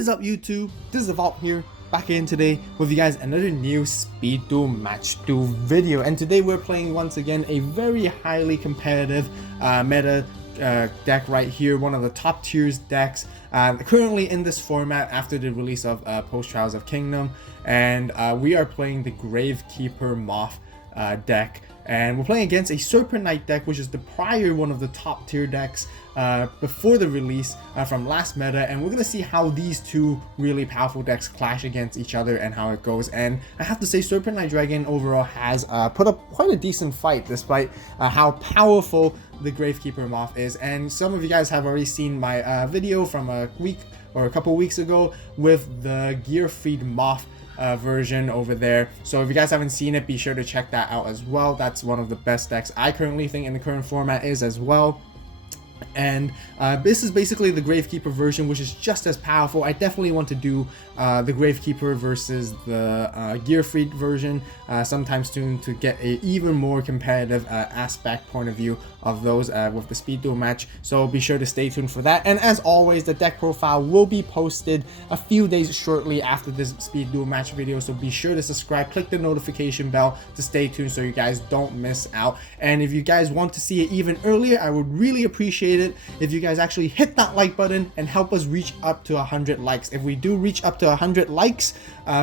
is up YouTube? This is AVAULT here, back in today with you guys another new Speed Duel Match Duel video, and today we're playing once again a very highly competitive meta deck right here, one of the top tiers decks currently in this format after the release of Post Trials of Kingdom, and we are playing the Gravekeeper Moth deck, and we're playing against a Serpent deck, which is the prior one of the top tier decks before the release from last meta, and we're gonna see how these two really powerful decks clash against each other and how it goes. And I have to say, Serpent Dragon overall has put up quite a decent fight despite how powerful the Gravekeeper Moth is. And some of you guys have already seen my video from a week or a couple weeks ago with the Gear Feed Moth version over there. So if you guys haven't seen it, be sure to check that out as well. That's one of the best decks I currently think in the current format is as well. And this is basically the Gravekeeper version, which is just as powerful. I definitely want to do the Gravekeeper versus the Gearfried version sometime soon to get a even more competitive aspect point of view of those with the Speed Duel match. So be sure to stay tuned for that. And as always, the deck profile will be posted a few days shortly after this Speed Duel match video. So be sure to subscribe, click the notification bell to stay tuned so you guys don't miss out. And if you guys want to see it even earlier, I would really appreciate it if you guys actually hit that like button and help us reach up to 100 likes. If we do reach up to 100 likes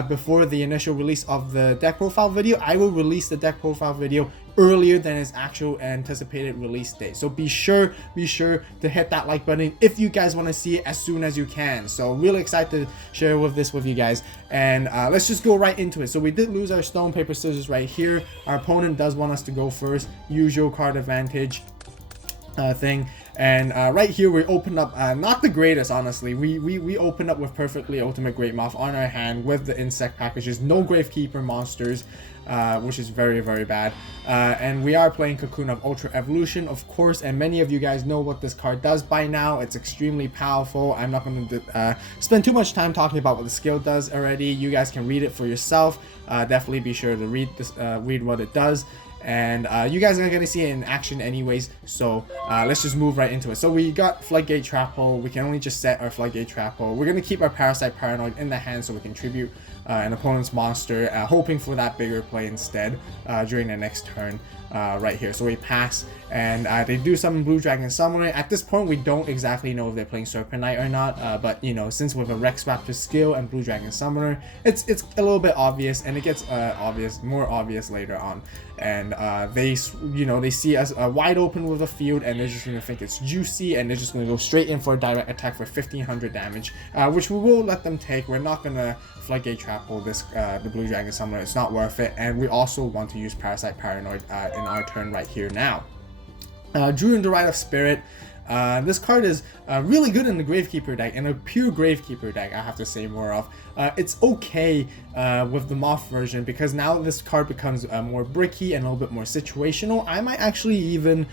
before the initial release of the deck profile video, I will release the deck profile video earlier than its actual anticipated release date. So be sure to hit that like button if you guys want to see it as soon as you can. So really excited to share this with you guys, and let's just go right into it. So we did lose our stone paper scissors right here. Our opponent does want us to go first, usual card advantage thing. And right here we opened up not the greatest, honestly. We opened up with perfectly ultimate great moth on our hand with the insect packages, no Gravekeeper monsters, which is very bad. And we are playing Cocoon of Ultra Evolution, of course, and many of you guys know what this card does by now. It's extremely powerful. I'm not going to spend too much time talking about what the skill does already. You guys can read it for yourself. Definitely be sure to read this, read what it does. And you guys are going to see it in action anyways, so let's just move right into it. So we got Floodgate Trap Hole. We can only just set our Floodgate Trap Hole. We're going to keep our Parasite Paranoid in the hand so we can tribute an opponent's monster, hoping for that bigger play instead during the next turn right here. So we pass, and they do summon Blue Dragon Summoner. At this point, we don't exactly know if they're playing Serpent or not, but you know, since with a Rex Raptor skill and Blue Dragon Summoner, it's a little bit obvious, and it gets more obvious later on. And they see us wide open with a field, and they're just gonna think it's juicy, and they're just gonna go straight in for a direct attack for 1500 damage, which we will let them take. We're not gonna Floodgate Trap Hole this the Blue Dragon Summoner. It's not worth it, and we also want to use Parasite Paranoid in our turn right here now. Drew in the Rite of Spirit. This card is really good in the Gravekeeper deck, and a pure Gravekeeper deck, I have to say more of. It's okay with the Moth version because now this card becomes more bricky and a little bit more situational. I might actually even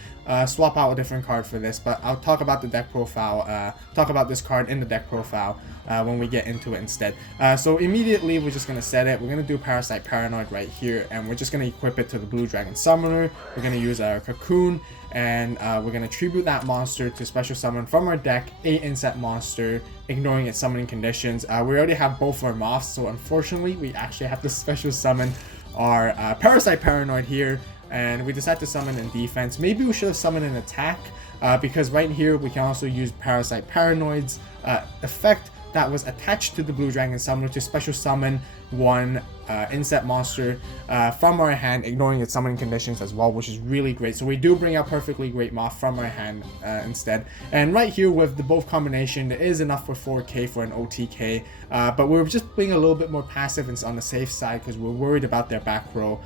swap out a different card for this, but I'll talk about the deck profile, talk about this card in the deck profile when we get into it instead. So immediately we're just going to set it. We're going to do Parasite Paranoid right here, and we're just going to equip it to the Blue Dragon Summoner. We're going to use our Cocoon, and we're going to tribute that monster to special summon from our deck a insect monster, ignoring its summoning conditions. We already have both our moths, so unfortunately we actually have to special summon our Parasite Paranoid here, and we decide to summon in defense. Maybe we should have summoned an attack, because right here we can also use Parasite Paranoid's effect that was attached to the Blue Dragon Summoner to special summon one insect monster from our hand, ignoring its summoning conditions as well, which is really great. So we do bring out Perfectly Great Moth from our hand instead. And right here with the both combination, there is enough for 4k for an OTK, but we're just being a little bit more passive and on the safe side because we're worried about their back row,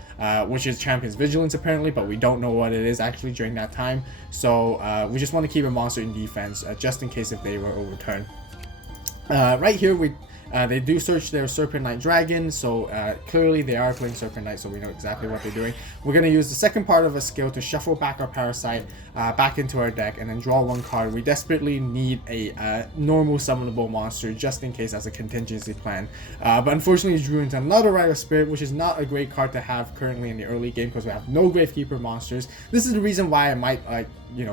which is Champion's Vigilance apparently, but we don't know what it is actually during that time. So we just want to keep a monster in defense just in case if they were overturned. Right here we They do search their Serpent Knight Dragon, so clearly they are playing Serpent Knight, so we know exactly what they're doing. We're going to use the second part of a skill to shuffle back our Parasite back into our deck and then draw one card. We desperately need a normal summonable monster just in case as a contingency plan. But unfortunately, drew into another Rite of Spirit, which is not a great card to have currently in the early game because we have no Gravekeeper monsters. This is the reason why I might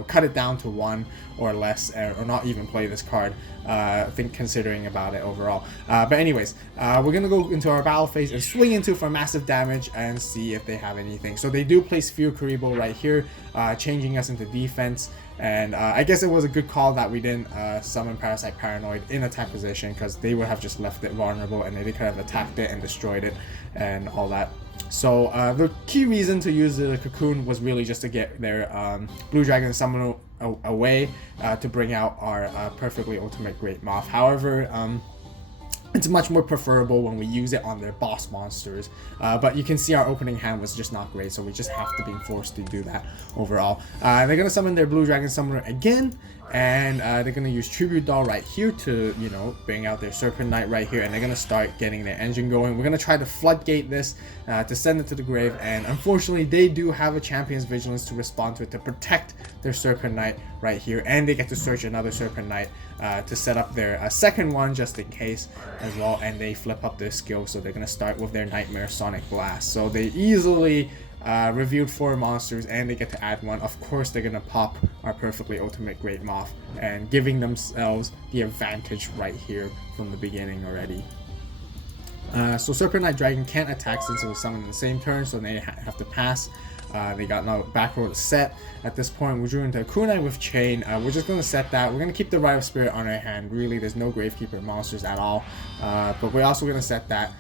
cut it down to 1 or less, or not even play this card. I think considering about it overall. But anyways, we're gonna go into our battle phase and swing into for massive damage and see if they have anything. So they do place Fear Karibo right here, changing us into defense. And I guess it was a good call that we didn't summon Parasite Paranoid in attack position, because they would have just left it vulnerable and they could have attacked it and destroyed it and all that. So the key reason to use the Cocoon was really just to get their Blue Dragon Summoner away to bring out our Perfectly Ultimate Great Moth. However, it's much more preferable when we use it on their boss monsters, but you can see our opening hand was just not great, so we just have to be forced to do that overall. They're going to summon their Blue Dragon Summoner again, and they're going to use Tribute Doll right here to, bring out their Serpent Knight right here, and they're going to start getting their engine going. We're going to try to floodgate this to send it to the grave, and unfortunately they do have a Champion's Vigilance to respond to it to protect their Serpent Knight right here, and they get to search another Serpent Knight to set up their second one just in case as well, and they flip up their skill, so they're going to start with their Nightmare Sonic Blast. So they easily reviewed 4 monsters and they get to add 1. Of course they're going to pop our Perfectly Ultimate Great Moth and giving themselves the advantage right here from the beginning already. So Serpent Knight Dragon can't attack since it was summoned in the same turn, so they have to pass. They got no back row to set. At this point, we drew into a Kunai with Chain. We're just going to set that. We're going to keep the Rite of Spirit on our hand. Really, there's no Gravekeeper monsters at all. But we're also going to set that,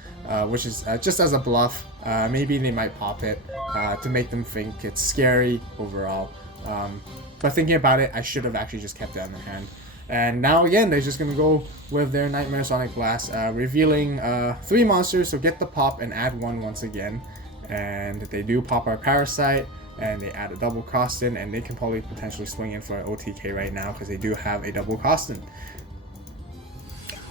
which is just as a bluff. Maybe they might pop it to make them think it's scary overall. But thinking about it, I should have actually just kept it on their hand. And now again, they're just going to go with their Nightmare Sonic Blast, revealing 3 monsters, so get the pop and add 1 once again. And they do pop our Parasite, and they add a double cost in, and they can probably potentially swing in for an OTK right now because they do have a double cost in.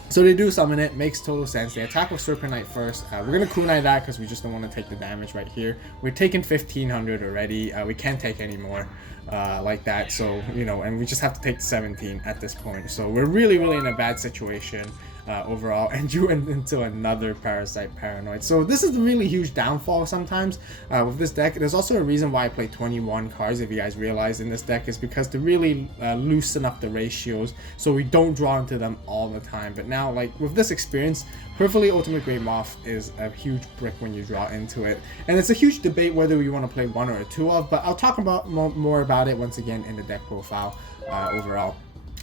So they do summon it, makes total sense. They attack with Serpent Knight first. We're going to kunai that because we just don't want to take the damage right here. We're taking 1500 already. We can't take any more like that. So, and we just have to take 17 at this point. So we're really in a bad situation overall, and drew into another Parasite Paranoid. So this is the really huge downfall sometimes with this deck. There's also a reason why I play 21 cards, if you guys realize, in this deck, is because to really loosen up the ratios so we don't draw into them all the time. But now, like with this experience, Perfectly Ultimate Great Moth is a huge brick when you draw into it, and it's a huge debate whether we want to play 1 or 2 of, but I'll talk about more about it once again in the deck profile overall.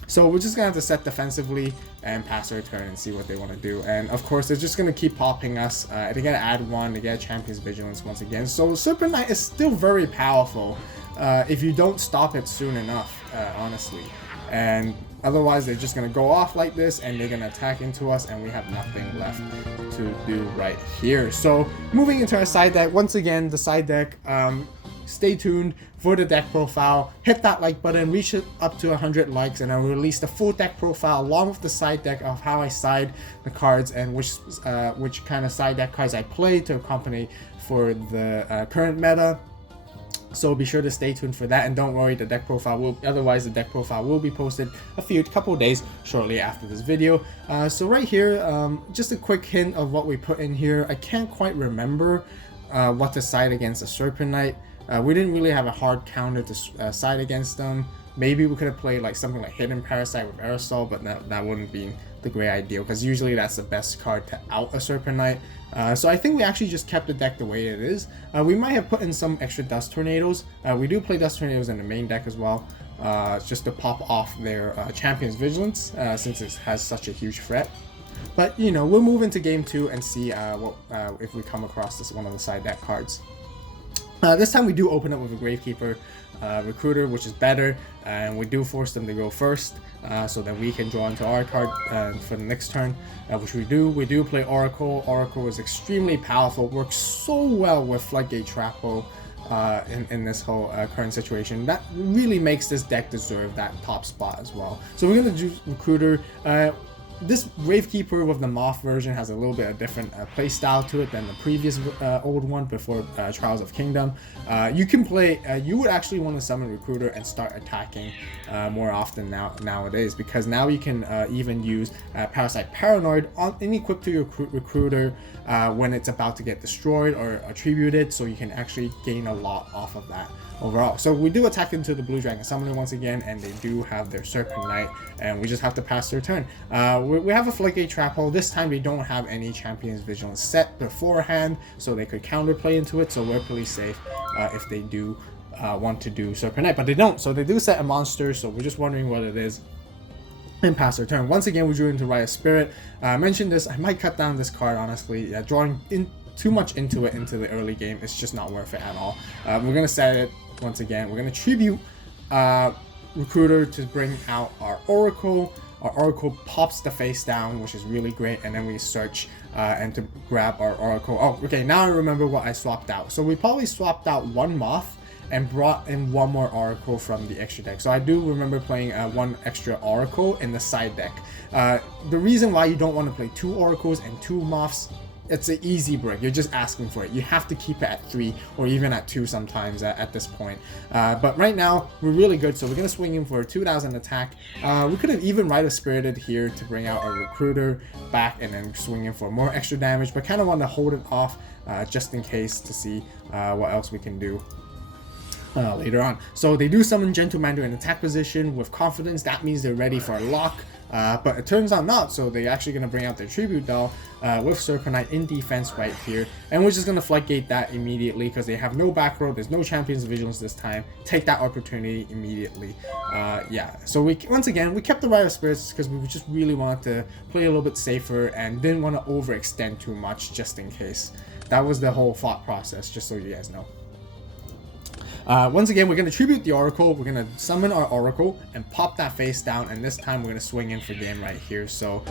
So we're just going to have to set defensively and pass our turn and see what they want to do. And of course, they're just going to keep popping us. They got to add 1, they get a Champion's Vigilance once again. So Serpent Knight is still very powerful if you don't stop it soon enough, honestly. And otherwise, they're just going to go off like this and they're going to attack into us, and we have nothing left to do right here. So moving into our side deck, once again, the side deck, stay tuned for the deck profile. Hit that like button, reach it up to 100 likes, and I'll release the full deck profile along with the side deck of how I side the cards and which kind of side deck cards I play to accompany for the current meta. So be sure to stay tuned for that, and don't worry, the deck profile will be posted a couple days shortly after this video. So right here, just a quick hint of what we put in here. I can't quite remember what to side against a Serpent Knight. We didn't really have a hard counter to side against them. Maybe we could have played like something like Hidden Parasite with Aerosol, but that wouldn't be the great idea, because usually that's the best card to out a Serpent Knight. So I think we actually just kept the deck the way it is. We might have put in some extra Dust Tornadoes. We do play Dust Tornadoes in the main deck as well, just to pop off their Champion's Vigilance, since it has such a huge threat. But we'll move into game 2 and see if we come across one of the side deck cards. This time we do open up with a Gravekeeper Recruiter, which is better, and we do force them to go first, so that we can draw into our card for the next turn, which we do. We do play Oracle. Oracle is extremely powerful, works so well with Floodgate Trapo in this whole current situation. That really makes this deck deserve that top spot as well. So we're going to do Recruiter. this Gravekeeper with the Moth version has a little bit of different play style to it than the previous old one before Trials of Kingdom. You can play, you would actually want to summon Recruiter and start attacking more often nowadays, because now you can even use Parasite Paranoid on and equip to your Recruiter when it's about to get destroyed or attributed, so you can actually gain a lot off of that overall. So we do attack into the Blue Dragon Summoner once again, and they do have their Serpent Knight, and we just have to pass their turn. We have a Floodgate Trap Hole. This time they don't have any Champion's Vigilance set beforehand, so they could counterplay into it, so we're pretty safe if they do want to do Serpent Knight, but they don't. So they do set a monster, so we're just wondering what it is and pass our turn. Once again, we drew into Riot Spirit. I mentioned this, I might cut down this card, honestly. Drawing in too much into it into the early game, it's just not worth it at all. We're gonna set it once again. We're gonna tribute Recruiter to bring out our Oracle. Our Oracle pops the face down, which is really great, and then we search and to grab our Oracle. Oh, okay, now I remember what I swapped out. So we probably swapped out one Moth and brought in one more Oracle from the extra deck. So I do remember playing one extra Oracle in the side deck. The reason why you don't want to play 2 Oracles and 2 Moths, it's an easy break. You're just asking for it. You have to keep it at 3 or even at 2 sometimes at this point. But right now, we're really good, so we're going to swing in for a 2,000 attack. We could have even Rider Spirited here to bring out our Recruiter back and then swing in for more extra damage, but kind of want to hold it off just in case to see what else we can do later on. So they do summon Gentlemander in attack position with confidence. That means they're ready for a lock. But it turns out not, so they're actually going to bring out their Tribute Doll with Serpent Knight in defense right here. And we're just going to Floodgate that immediately because they have no back row, there's no Champion's Vigilance this time. Take that opportunity immediately. Yeah, so once again, we kept the Rider Spirits because we just really wanted to play a little bit safer and didn't want to overextend too much just in case. That was the whole thought process, just so you guys know. Once again, we're going to tribute the Oracle, we're going to summon our Oracle and pop that face down, and this time we're going to swing in for game right here. So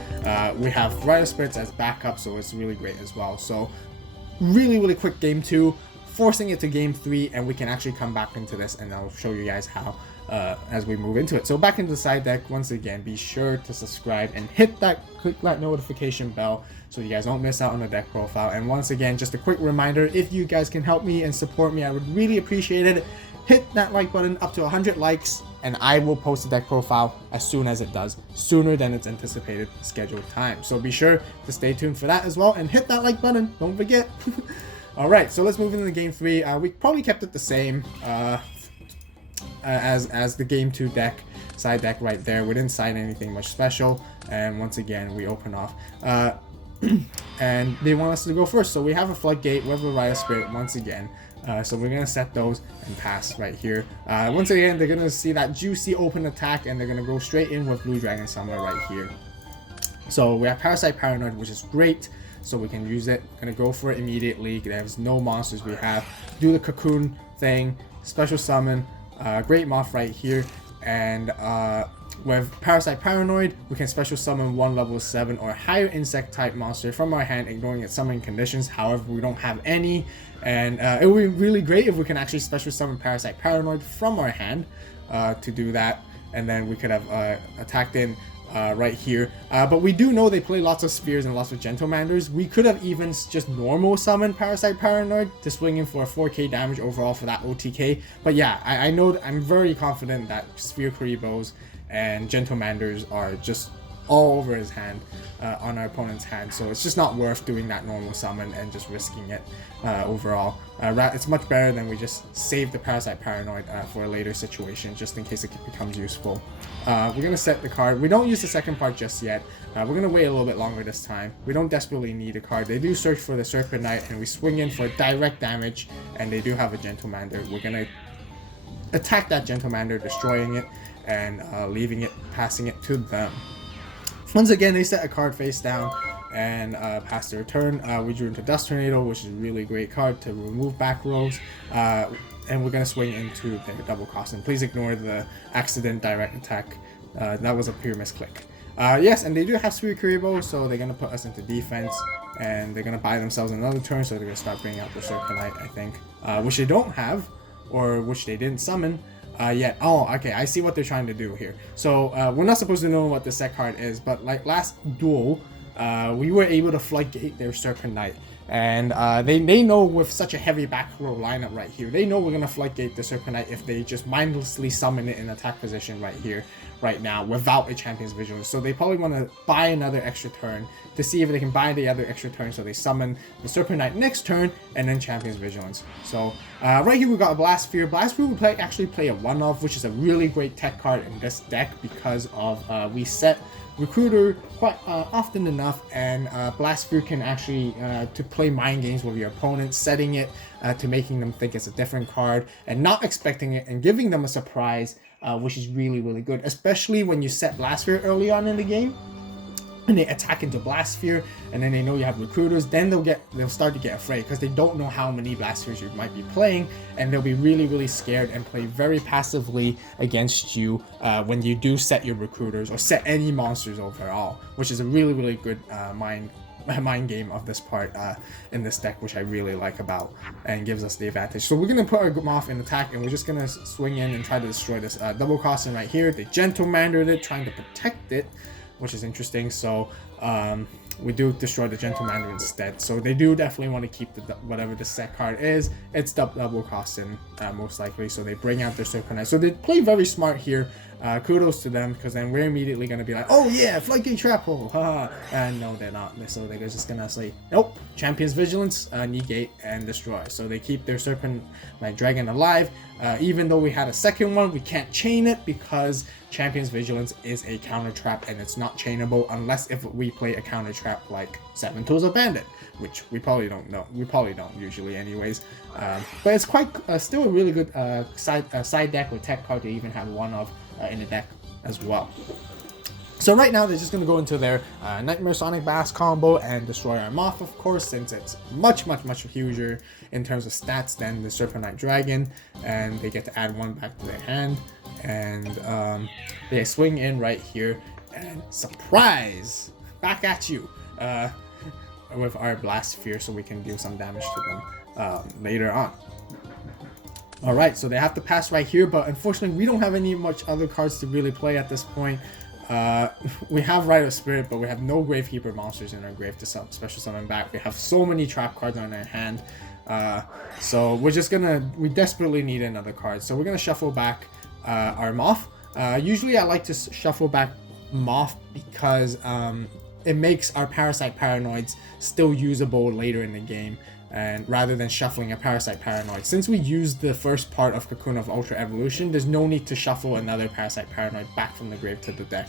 we have Rider Spirits as backup, so it's really great as well. So really quick game 2, forcing it to game 3, and we can actually come back into this, and I'll show you guys how as we move into it. So back into the side deck, once again, be sure to subscribe and click that notification bell so you guys don't miss out on the deck profile. And once again, just a quick reminder, if you guys can help me and support me, I would really appreciate it. Hit that like button up to 100 likes and I will post the deck profile as soon as it does, sooner than its anticipated scheduled time. So be sure to stay tuned for that as well and hit that like button, don't forget. Alright, so let's move into game 3. We probably kept it the same as the game 2 deck, side deck right there. We didn't side anything much special, and once again we open off and they want us to go first, so we have a Floodgate with a Rider Spirit once again. So we're gonna set those and pass right here. Once again, they're gonna see that juicy open attack and they're gonna go straight in with Blue Dragon Summoner right here. So we have Parasite Paranoid, which is great, so we can use it. Gonna go for it immediately. There's no monsters we have. Do the Cocoon thing, special summon, Great Moth right here, and with Parasite Paranoid, we can special summon one level 7 or higher insect type monster from our hand, ignoring its summoning conditions. However, we don't have any, and it would be really great if we can actually special summon Parasite Paranoid from our hand to do that, and then we could have attacked in right here. But we do know they play lots of Spheres and lots of Gentlemanders. We could have even just normal summoned Parasite Paranoid to swing in for a 4k damage overall for that OTK. But yeah, I know, I'm very confident that Sphere Karibos and Gentlemanders are just all over his hand, on our opponent's hand, so it's just not worth doing that normal summon and just risking it overall. It's much better than we just save the Parasite Paranoid for a later situation, just in case it becomes useful. We're going to set the card. We don't use the second part just yet. We're going to wait a little bit longer this time. We don't desperately need a card. They do search for the Serpent Knight, and we swing in for direct damage, and they do have a Gentlemander. We're going to attack that Gentlemander, destroying it, and leaving it, passing it to them. Once again, they set a card face down and pass their turn. We drew into Dust Tornado, which is a really great card to remove back rows. And we're going to swing into their double cost. And please ignore the accident direct attack. That was a pure misclick. Yes, and they do have Sphere Kuribo, so they're going to put us into defense. And they're going to buy themselves another turn, so they're going to start bringing out the Serpent Knight, I think. Which they don't have, or which they didn't summon. yet. Oh, okay, I see what they're trying to do here. So we're not supposed to know what the set card is, but like last duel, we were able to floodgate their Serpent Knight. And they know with such a heavy back row lineup right here, they know we're going to floodgate the Serpent Knight if they just mindlessly summon it in attack position right here, right now, without a Champion's Vigilance. So they probably want to buy another extra turn to see if they can buy the other extra turn. So they summon the Serpent Knight next turn and then Champion's Vigilance. So right here we got a Blast Sphere. Blast Sphere will actually play a one-off, which is a really great tech card in this deck because of we set Recruiter quite often enough, and Blast Sphere can actually to play mind games with your opponent, setting it to making them think it's a different card and not expecting it and giving them a surprise, which is really, really good, especially when you set Blast Sphere early on in the game and they attack into Blast Sphere, and then they know you have Recruiters. Then they'll start to get afraid because they don't know how many Blast Spheres you might be playing, and they'll be really, really scared and play very passively against you when you do set your Recruiters or set any monsters overall, which is a really, really good mind game of this part in this deck, which I really like about and gives us the advantage. So we're going to put our Moth in attack, and we're just going to swing in and try to destroy this double crossing right here. They Gentlemandered it, trying to protect it, which is interesting. So we do destroy the Gentlemander instead. So they do definitely want to keep whatever the set card is. It's double crossing most likely. So they bring out their Serpent Knight. So they play very smart here. Kudos to them, because then we're immediately going to be like, oh yeah, Floodgate Trap Hole, haha. And no, they're not. So they're just going to say, nope, Champion's Vigilance, negate, and destroy. So they keep their Serpent Knight Dragon alive. Even though we had a second one, we can't chain it because Champion's Vigilance is a counter trap and it's not chainable unless if we play a counter trap like Seven Tools of Bandit, which we probably don't know. We probably don't usually anyways. But it's quite still a really good side deck with tech card to even have one of in the deck as well. So right now they're just going to go into their Nightmare Sonic Bass combo and destroy our Moth, of course, since it's much huger in terms of stats than the Serpent Knight Dragon, and they get to add one back to their hand. And they swing in right here and surprise, back at you with our Blast Sphere, so we can do some damage to them later on. Alright, so they have to pass right here, but unfortunately we don't have any much other cards to really play at this point. We have Rite of Spirit, but we have no Gravekeeper monsters in our grave to special summon back. We have so many trap cards on our hand. So we're just we desperately need another card. So we're gonna shuffle back our Moth. Usually I like to shuffle back Moth because it makes our Parasite Paranoids still usable later in the game, and rather than shuffling a Parasite Paranoid. Since we used the first part of Cocoon of Ultra Evolution, there's no need to shuffle another Parasite Paranoid back from the grave to the deck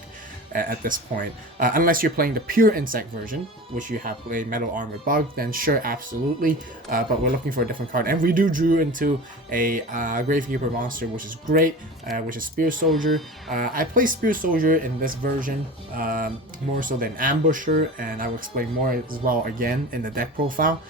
at this point. Unless you're playing the pure Insect version, which you have played Metal Armor Bug, then sure, absolutely. But we're looking for a different card. And we drew into a Gravekeeper monster, which is great, which is Spear Soldier. I play Spear Soldier in this version more so than Ambusher, and I will explain more as well again in the deck profile.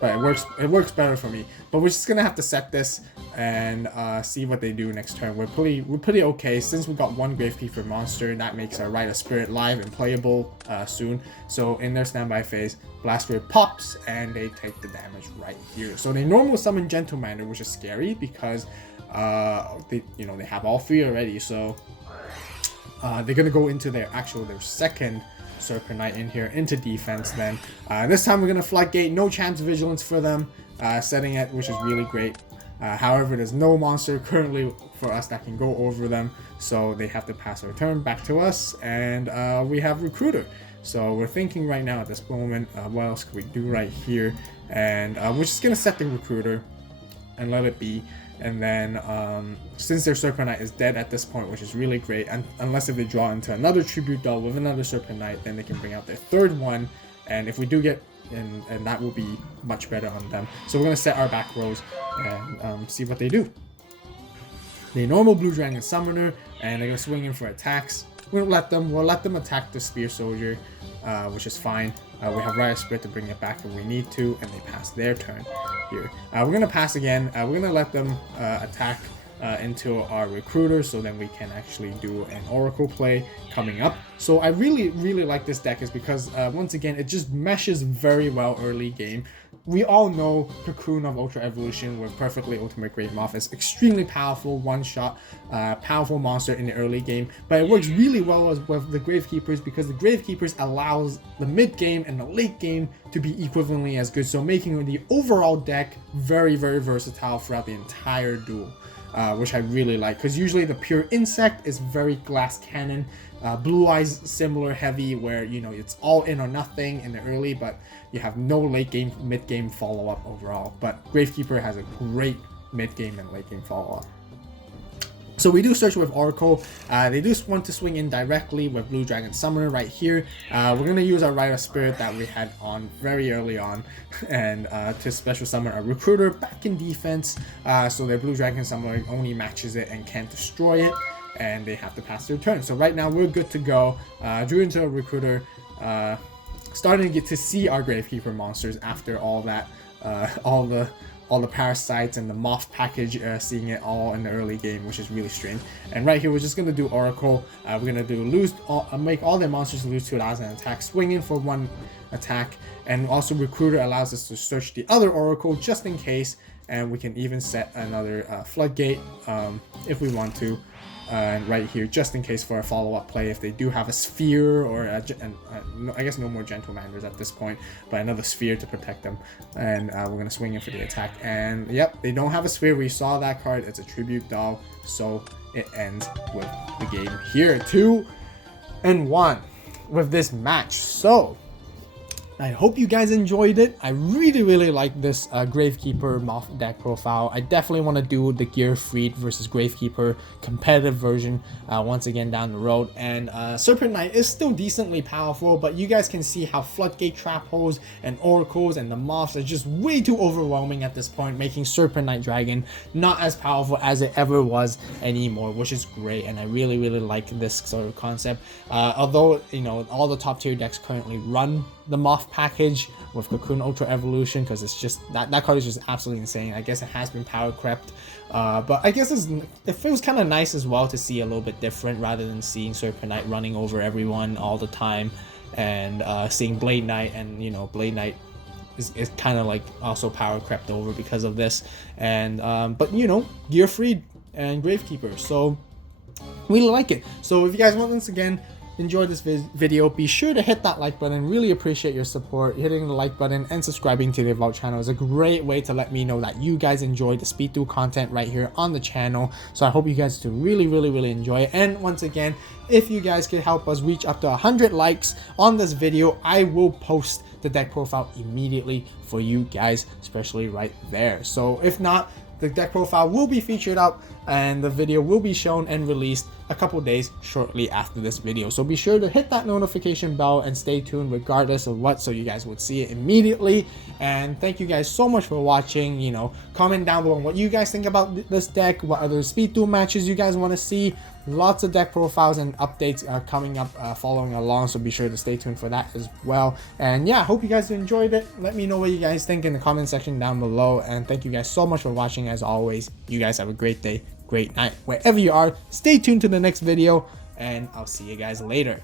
But it works better for me. But we're just gonna have to set this and see what they do next turn. We're pretty okay since we got one Gravekeeper monster. That makes our Rite of Spirit live and playable soon. So in their standby phase, Blast Spirit pops and they take the damage right here. So they normal summon Gentlemander, which is scary because they have all three already. So they're gonna go into their second Serpent Knight in here into defense. Then this time we're gonna Floodgate, no chance of Vigilance for them, setting it, which is really great. However, there's no monster currently for us that can go over them, so they have to pass our turn back to us, and we have Recruiter. So we're thinking right now at this moment, what else can we do right here? And we're just gonna set the Recruiter and let it be. And then since their Serpent Knight is dead at this point, which is really great, and unless if they draw into another Tribute Doll with another Serpent Knight, then they can bring out their third one, and if we do get and that will be much better on them. So we're going to set our back rows and see what they do. The normal Blue Dragon Summoner, and they're going to swing in for attacks. We'll let them attack the Spear Soldier, which is fine. We have Rite of Spirit to bring it back if we need to, and they pass their turn here. We're going to pass again. We're going to let them attack into our recruiter, so then we can actually do an oracle play coming up. So I really like this deck is because once again it just meshes very well early game. We all know Cocoon of Ultra Evolution with Perfectly Ultimate Great Moth is extremely powerful, one-shot, powerful monster in the early game, but it works really well with the Gravekeepers because the Gravekeepers allows the mid-game and the late game to be equivalently as good, so making the overall deck very versatile throughout the entire duel. Which I really like, because usually the pure insect is very glass cannon, blue eyes similar heavy, where you know it's all in or nothing in the early, but you have no late game, mid game follow up overall. But Gravekeeper has a great mid game and late game follow up. So we do search with Oracle. They do want to swing in directly with Blue Dragon Summoner right here. We're going to use our Rite of Spirit that we had on very early on and to special summon a Recruiter back in defense. So their Blue Dragon Summoner only matches it and can't destroy it, and they have to pass their turn. So right now we're good to go. Drew into a Recruiter, starting to get to see our Gravekeeper monsters after all that, all the parasites and the moth package, seeing it all in the early game, which is really strange. And right here we're just going to do Oracle. We're going to do make all their monsters lose 2,000 attack, swing in for 1 attack, and also Recruiter allows us to search the other Oracle just in case, and we can even set another floodgate if we want to. And right here, just in case for a follow-up play, if they do have a sphere or I guess no more Gentlemanders at this point, but another sphere to protect them. And we're going to swing in for the attack. And yep, they don't have a sphere. We saw that card. It's a tribute doll. So it ends with the game here. 2-1 with this match. So I hope you guys enjoyed it. I really like this Gravekeeper Moth deck profile. I definitely want to do the Gear Freed versus Gravekeeper competitive version once again down the road. And Serpent Knight is still decently powerful, but you guys can see how Floodgate Trap Holes and Oracles and the Moths are just way too overwhelming at this point, making Serpent Knight Dragon not as powerful as it ever was anymore, which is great. And I really like this sort of concept. Although, you know, all the top tier decks currently run the Moth package with Cocoon Ultra Evolution, because it's just that card is just absolutely insane. I guess it has been power crept, but I guess it feels kind of nice as well to see a little bit different rather than seeing Serpent Knight running over everyone all the time, and seeing Blade Knight, and you know, Blade Knight is kind of like also power crept over because of this. And but you know, Gear Freed and Gravekeeper, so really like it. So if you guys want, once again, enjoyed this video, be sure to hit that like button. Really appreciate your support. Hitting the like button and subscribing to the AVAULT channel is a great way to let me know that you guys enjoy the speed duel content right here on the channel. So I hope you guys do really enjoy it. And once again, if you guys could help us reach up to 100 likes on this video, I will post the deck profile immediately for you guys, especially right there. So if not, the deck profile will be featured up and the video will be shown and released a couple days shortly after this video. So be sure to hit that notification bell and stay tuned regardless of what, so you guys would see it immediately. And thank you guys so much for watching. You know, comment down below what you guys think about this deck, what other speed duel matches you guys want to see. Lots of deck profiles and updates are coming up following along, so be sure to stay tuned for that as well. And yeah, hope you guys enjoyed it. Let me know what you guys think in the comment section down below, and thank you guys so much for watching. As always, you guys have a great day, great night wherever you are. Stay tuned to the next video, and I'll see you guys later.